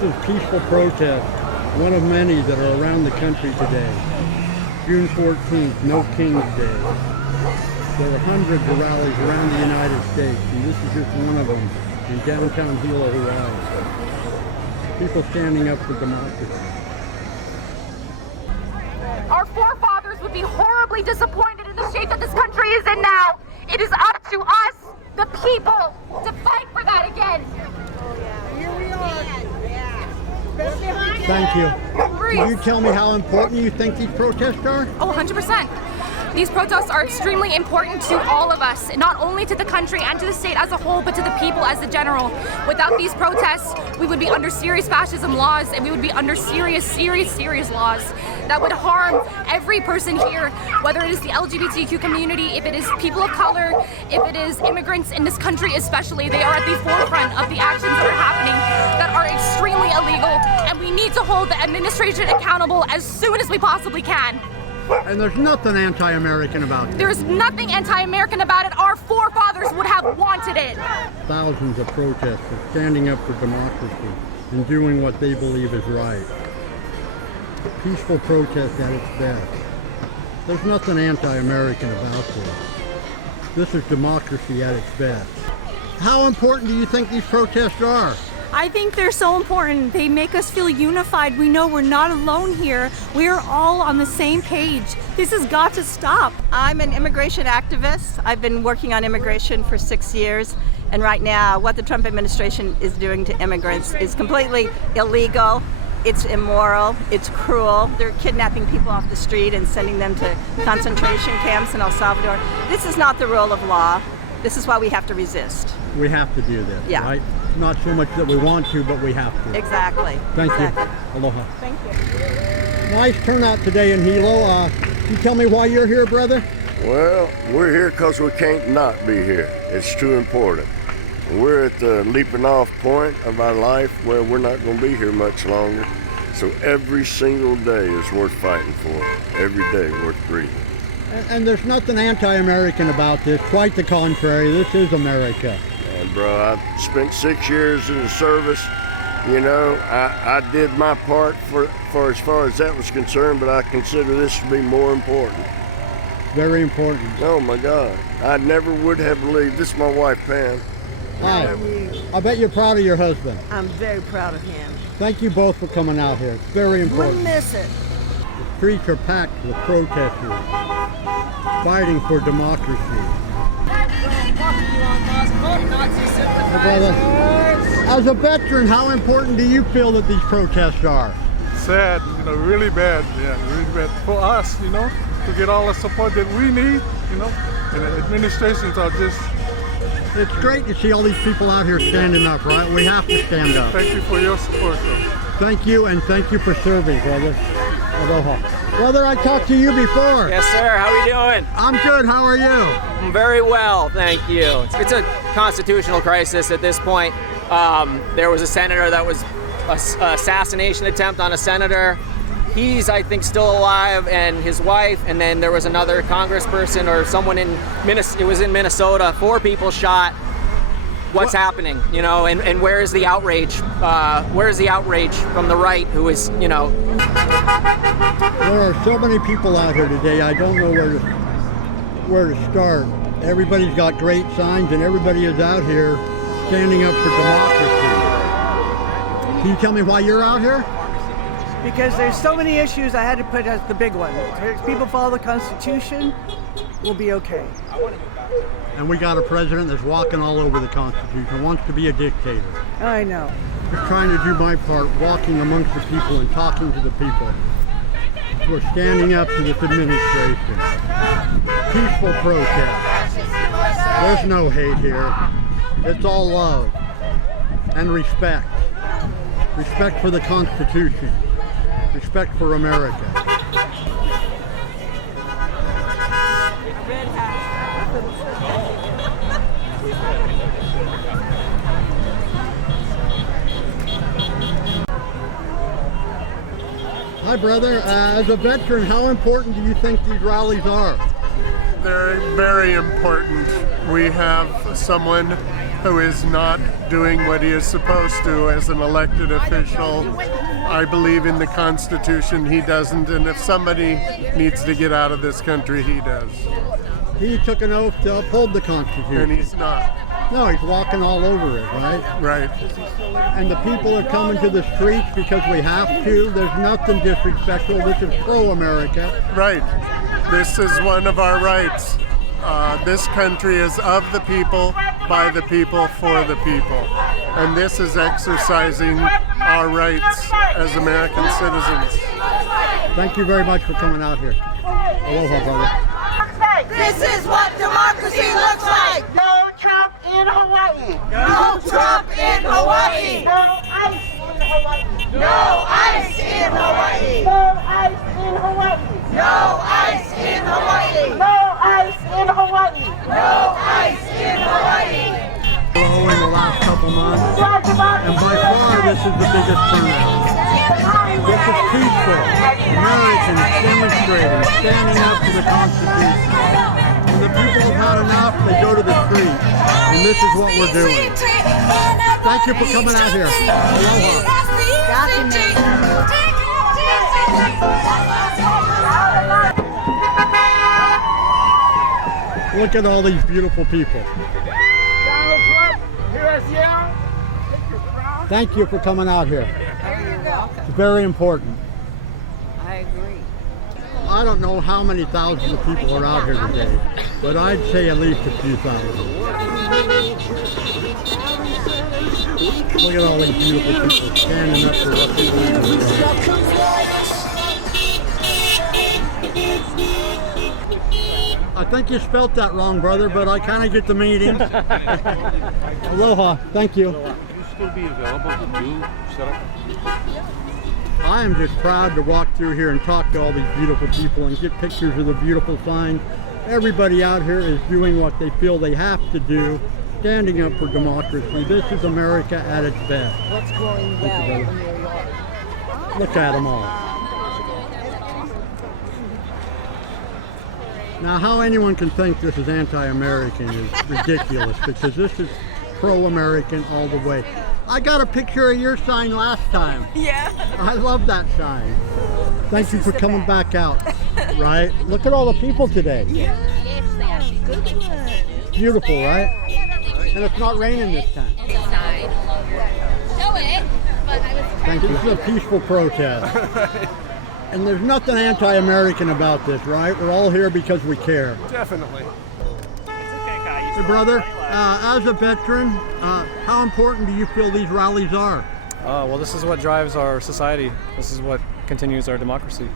This is peaceful protest, one of many that are around the country today. June 14th, No King's Day. There are hundreds of rallies around the United States, and this is just one of them in downtown Hilo, Hawaii. People standing up for democracy. Our forefathers would be horribly disappointed in the shape that this country is in now. It is up to us, the people, to fight for that again. Here we are. Thank you. Can you tell me how important you think these protests are? Oh, 100%. These protests are extremely important to all of us, not only to the country and to the state as a whole, but to the people as a general. Without these protests, we would be under serious fascism laws, and we would be under serious laws that would harm every person here, whether it is the LGBTQ community, if it is people of color, if it is immigrants in this country especially. They are at the forefront of the actions that are happening that are extremely illegal, and we need to hold the administration accountable as soon as we possibly can. And there's nothing anti-American about it. There's nothing anti-American about it. Our forefathers would have wanted it. Thousands of protesters standing up for democracy and doing what they believe is right. Peaceful protest at its best. There's nothing anti-American about this. This is democracy at its best. How important do you think these protests are? I think they're so important. They make us feel unified. We know we're not alone here. We're all on the same page. This has got to stop. I'm an immigration activist. I've been working on immigration for 6 years. And right now, what the Trump administration is doing to immigrants is completely illegal. It's immoral. It's cruel. They're kidnapping people off the street and sending them to concentration camps in El Salvador. This is not the rule of law. This is why we have to resist. We have to do this, yeah. Right? Not so much that we want to, but we have to. Exactly. Thank exactly. you. Aloha. Thank you. Nice turnout today in Hilo. Can you tell me why you're here, brother? Well, we're here because we can't not be here. It's too important. We're at the leaping off point of our life where we're not going to be here much longer. So every single day is worth fighting for. Every day worth breathing. And there's nothing anti-American about this. Quite the contrary. This is America. And bro, I spent 6 years in the service. You know, I did my part for as far as that was concerned, but I consider this to be more important. Very important. Oh my God. I never would have believed. This is my wife, Pam. Hi. I bet you're proud of your husband. I'm very proud of him. Thank you both for coming out here. It's very important. Wouldn't miss it. The streets are packed with protesters fighting for democracy. Hey, brother. As a veteran, how important do you feel that these protests are? Sad, really bad. Yeah, really bad for us, to get all the support that we need, and the administrations are just... It's great to see all these people out here standing up, right? We have to stand up. Thank you for your support, though. Thank you, and thank you for serving, brother. Aloha. Brother, I talked to you before. Yes, sir. How are we doing? I'm good. How are you? I'm very well, thank you. It's a constitutional crisis at this point. There was a senator that was an assassination attempt on a senator. He's, I think, still alive, and his wife, and then there was another congressperson or someone in Minnesota. It was in Minnesota. 4 people shot. What's happening? And where is the outrage? Where is the outrage from the right, who is, There are so many people out here today. I don't know where to start. Everybody's got great signs, and everybody is out here standing up for democracy. Can you tell me why you're out here? Because there's so many issues I had to put as the big one. If people follow the Constitution, we'll be okay. And we got a president that's walking all over the Constitution, wants to be a dictator. I know. Just trying to do my part, walking amongst the people and talking to the people. We're standing up to this administration. Peaceful protest. There's no hate here. It's all love and respect. Respect for the Constitution. Respect for America. Hi, brother. As a veteran, how important do you think these rallies are? They're very important. We have someone who is not doing what he is supposed to as an elected official. I believe in the Constitution, he doesn't, and if somebody needs to get out of this country, he does. He took an oath to uphold the Constitution. And he's not. No, he's walking all over it, right? Right. And the people are coming to the streets because we have to. There's nothing disrespectful. This is pro-America. Right. This is one of our rights. This country is of the people, by the people, for the people. And this is exercising our rights as American citizens. Thank you very much for coming out here. Aloha, brother. This is what democracy looks like! No Trump in Hawaii! No Trump in Hawaii! No ICE in Hawaii! No ICE in Hawaii! No ICE in Hawaii! No ICE in Hawaii! No ICE in Hawaii! No ICE in Hawaii! In the last couple months, and by far this is the biggest turnout. This is peaceful. Americans demonstrating, standing up to the Constitution. When the people have had enough, they go to the streets, and this is what we're doing. Thank you for coming out here. Aloha. Look at all these beautiful people. Thank you for coming out here. It's very important. I agree. I don't know how many thousands of people are out here today, but I'd say at least a few thousand. Look at all these beautiful people standing up for what they believe. I think you spelt that wrong, brother, but I kind of get the meaning. Aloha. Thank you. Still be available to do setup? I am just proud to walk through here and talk to all these beautiful people and get pictures of the beautiful signs. Everybody out here is doing what they feel they have to do, standing up for democracy. This is America at its best. What's going well in New York? Look at them all. Now, how anyone can think this is anti-American is ridiculous, because this is pro-American all the way. I got a picture of your sign last time. Yeah. I love that sign. Thank you for coming back out. Right? Look at all the people today. Yeah. Good one. Beautiful, right? And it's not raining this time. Thank you. This is a peaceful protest. And there's nothing anti-American about this, right? We're all here because we care. Definitely. Hey, brother, as a veteran, how important do you feel these rallies are? Well, this is what drives our society. This is what continues our democracy.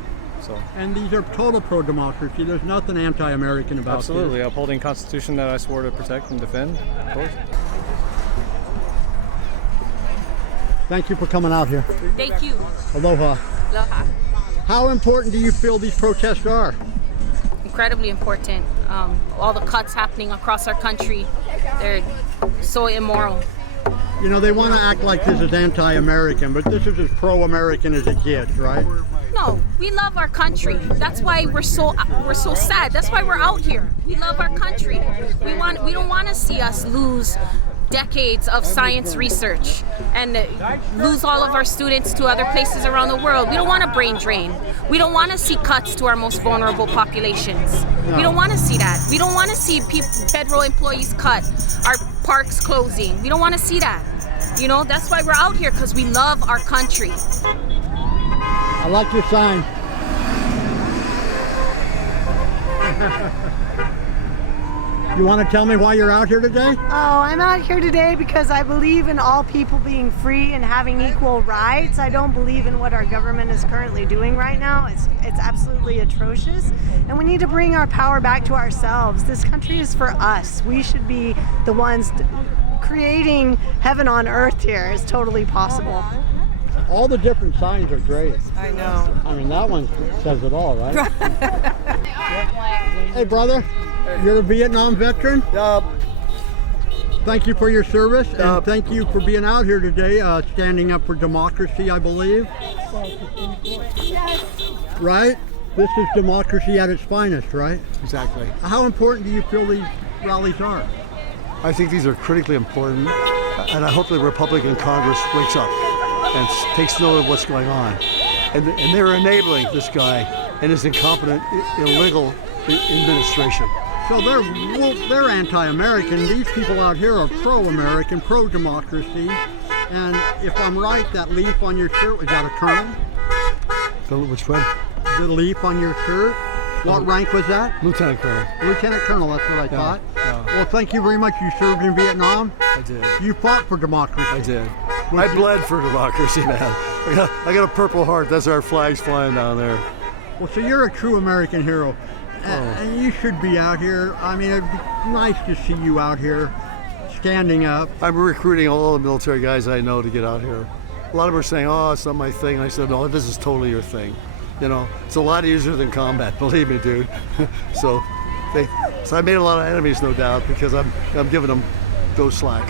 So. And these are total pro-democracy. There's nothing anti-American about Absolutely. this. Upholding Constitution that I swore to protect and defend, of course. Thank you for coming out here. Thank you. Aloha. Aloha. How important do you feel these protests are? Incredibly important. All the cuts happening across our country, they're so immoral. You know, they want to act like this is anti-American, but this is as pro-American as it gets, right? No, we love our country. That's why we're so sad. That's why we're out here. We love our country. We don't want to see us lose decades of science research and lose all of our students to other places around the world. We don't want a brain drain. We don't want to see cuts to our most vulnerable populations. No. We don't want to see that. We don't want to see federal employees cut, our parks closing. We don't want to see that. You know, that's why we're out here, because we love our country. I like your sign. You want to tell me why you're out here today? Oh, I'm out here today because I believe in all people being free and having equal rights. I don't believe in what our government is currently doing right now. It's absolutely atrocious, and we need to bring our power back to ourselves. This country is for us. We should be the ones creating heaven on earth here. It's totally possible. All the different signs are great. I know. I mean, that one says it all, right? Hey, brother, you're a Vietnam veteran? Yup. Thank you for your service, and thank you for being out here today, standing up for democracy, I believe. Yes. Right? This is democracy at its finest, right? Exactly. How important do you feel these rallies are? I think these are critically important, and I hope the Republican Congress wakes up and takes note of what's going on. And they're enabling this guy and his incompetent, illegal administration. So they're anti-American. These people out here are pro-American, pro-democracy. And if I'm right, that leaf on your shirt, was that a colonel? Which one? The leaf on your shirt. What rank was that? Lieutenant Colonel. Lieutenant Colonel, that's what I thought. Yeah. Well, thank you very much. You served in Vietnam? I did. You fought for democracy. I did. I bled for democracy, man. I got a Purple Heart. That's our flags flying down there. Well, so you're a true American hero. And you should be out here. I mean, it'd be nice to see you out here standing up. I'm recruiting all the military guys I know to get out here. A lot of them are saying, oh, it's not my thing. And I said, no, this is totally your thing. You know, it's a lot easier than combat, believe me, dude. So I made a lot of enemies, no doubt, because I'm giving them those slack.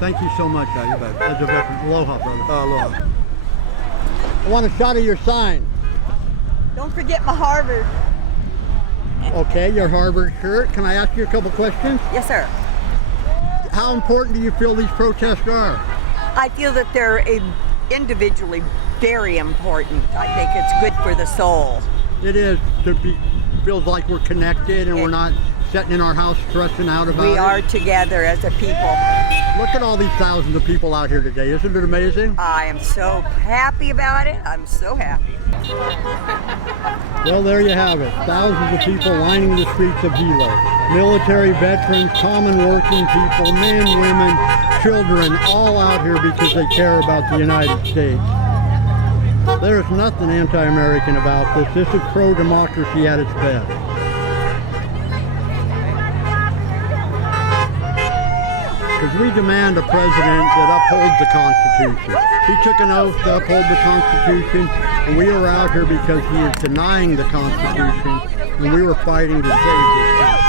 Thank you so much. Yeah, you bet. As a veteran. Aloha, brother. Aloha. I want a shot of your sign. Don't forget my Harvard. Okay, your Harvard shirt. Can I ask you a couple questions? Yes, sir. How important do you feel these protests are? I feel that they're individually very important. I think it's good for the soul. It is. Feels like we're connected and we're not sitting in our house stressing out about it. We are together as a people. Look at all these thousands of people out here today. Isn't it amazing? I am so happy about it. I'm so happy. Well, there you have it. Thousands of people lining the streets of Hilo. Military, veterans, common working people, men, women, children, all out here because they care about the United States. There's nothing anti-American about this. This is pro-democracy at its best. Because we demand a president that upholds the Constitution. He took an oath to uphold the Constitution, and we are out here because he is denying the Constitution, and we were fighting to save this country.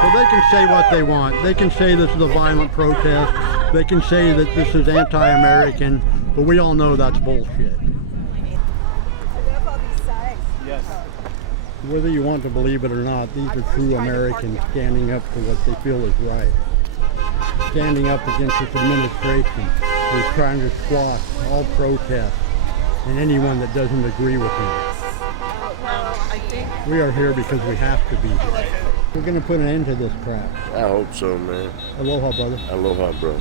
So they can say what they want. They can say this is a violent protest. They can say that this is anti-American, but we all know that's bullshit. Yes. Whether you want to believe it or not, these are true Americans standing up for what they feel is right. Standing up against this administration who's trying to squash all protests and anyone that doesn't agree with them. We are here because we have to be here. We're going to put an end to this crap. I hope so, man. Aloha, brother. Aloha, brother.